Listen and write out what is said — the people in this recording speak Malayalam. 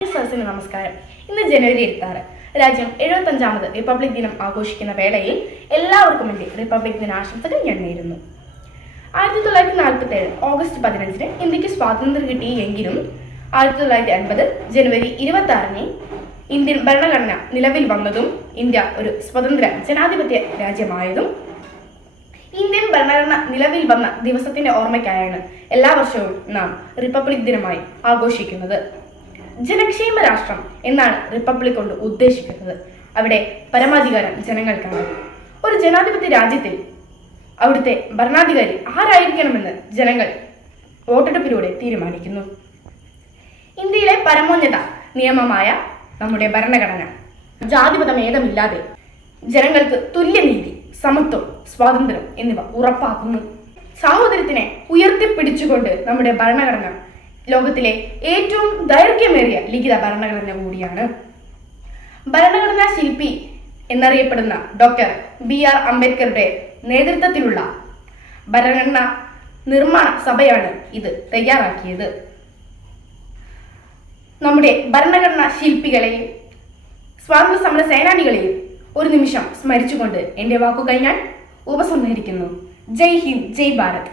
സദസ്സിന് നമസ്കാരം. ഇന്ന് ജനുവരി ഇരുപത്താറ്. രാജ്യം എഴുപത്തഞ്ചാമത് റിപ്പബ്ലിക് ദിനം ആഘോഷിക്കുന്ന വേളയിൽ എല്ലാവർക്കും വേണ്ടി റിപ്പബ്ലിക് ദിനാശംസകൾ ഞാൻ നേരുന്നു. ആയിരത്തി തൊള്ളായിരത്തി നാൽപ്പത്തി ഏഴ് ഓഗസ്റ്റ് പതിനഞ്ചിന് ഇന്ത്യയ്ക്ക് സ്വാതന്ത്ര്യം കിട്ടി എങ്കിലും ആയിരത്തി തൊള്ളായിരത്തി അൻപത് ജനുവരി ഇരുപത്തി ആറിന് ഇന്ത്യൻ ഭരണഘടന നിലവിൽ വന്നതും ഇന്ത്യ ഒരു സ്വതന്ത്ര ജനാധിപത്യ രാജ്യമായതും ഇന്ത്യൻ ഭരണഘടന നിലവിൽ വന്ന ദിവസത്തിന്റെ ഓർമ്മയ്ക്കായാണ് എല്ലാ വർഷവും നാം റിപ്പബ്ലിക് ദിനമായി ആഘോഷിക്കുന്നത്. ജനക്ഷേമ രാഷ്ട്രം എന്നാണ് റിപ്പബ്ലിക് കൊണ്ട് ഉദ്ദേശിക്കുന്നത്. അവിടെ പരമാധികാരം ജനങ്ങൾക്കാണ്. ഒരു ജനാധിപത്യ രാജ്യത്തിൽ അവിടുത്തെ ഭരണാധികാരി ആരായിരിക്കണമെന്ന് ജനങ്ങൾ വോട്ടെടുപ്പിലൂടെ തീരുമാനിക്കുന്നു. ഇന്ത്യയിലെ പരമോന്നത നിയമമായ നമ്മുടെ ഭരണഘടന. ഭേദമില്ലാതെ ജനങ്ങൾക്ക് തുല്യനീതി സമത്വം സ്വാതന്ത്ര്യം എന്നിവ ഉറപ്പാക്കുന്നു. സാഹോദര്യത്തിനെ ഉയർത്തിപ്പിടിച്ചുകൊണ്ട് നമ്മുടെ ഭരണഘടന ലോകത്തിലെ ഏറ്റവും ദൈർഘ്യമേറിയ ലിഖിത ഭരണഘടന കൂടിയാണ്. ഭരണഘടനാ ശില്പി എന്നറിയപ്പെടുന്ന ഡോക്ടർ ബി ആർ അംബേദ്കറുടെ നേതൃത്വത്തിലുള്ള ഭരണഘടനാ നിർമ്മാണ സഭയാണ് ഇത് തയ്യാറാക്കിയത്. നമ്മുടെ ഭരണഘടനാ ശില്പികളെയും സ്വാതന്ത്ര്യ സമര സേനാനികളെയും ഒരു നിമിഷം സ്മരിച്ചുകൊണ്ട് എന്റെ വാക്കുകൾ ഞാൻ ഉപസംഹരിക്കുന്നു. ജയ് ഹിന്ദ് ജയ് ഭാരത്.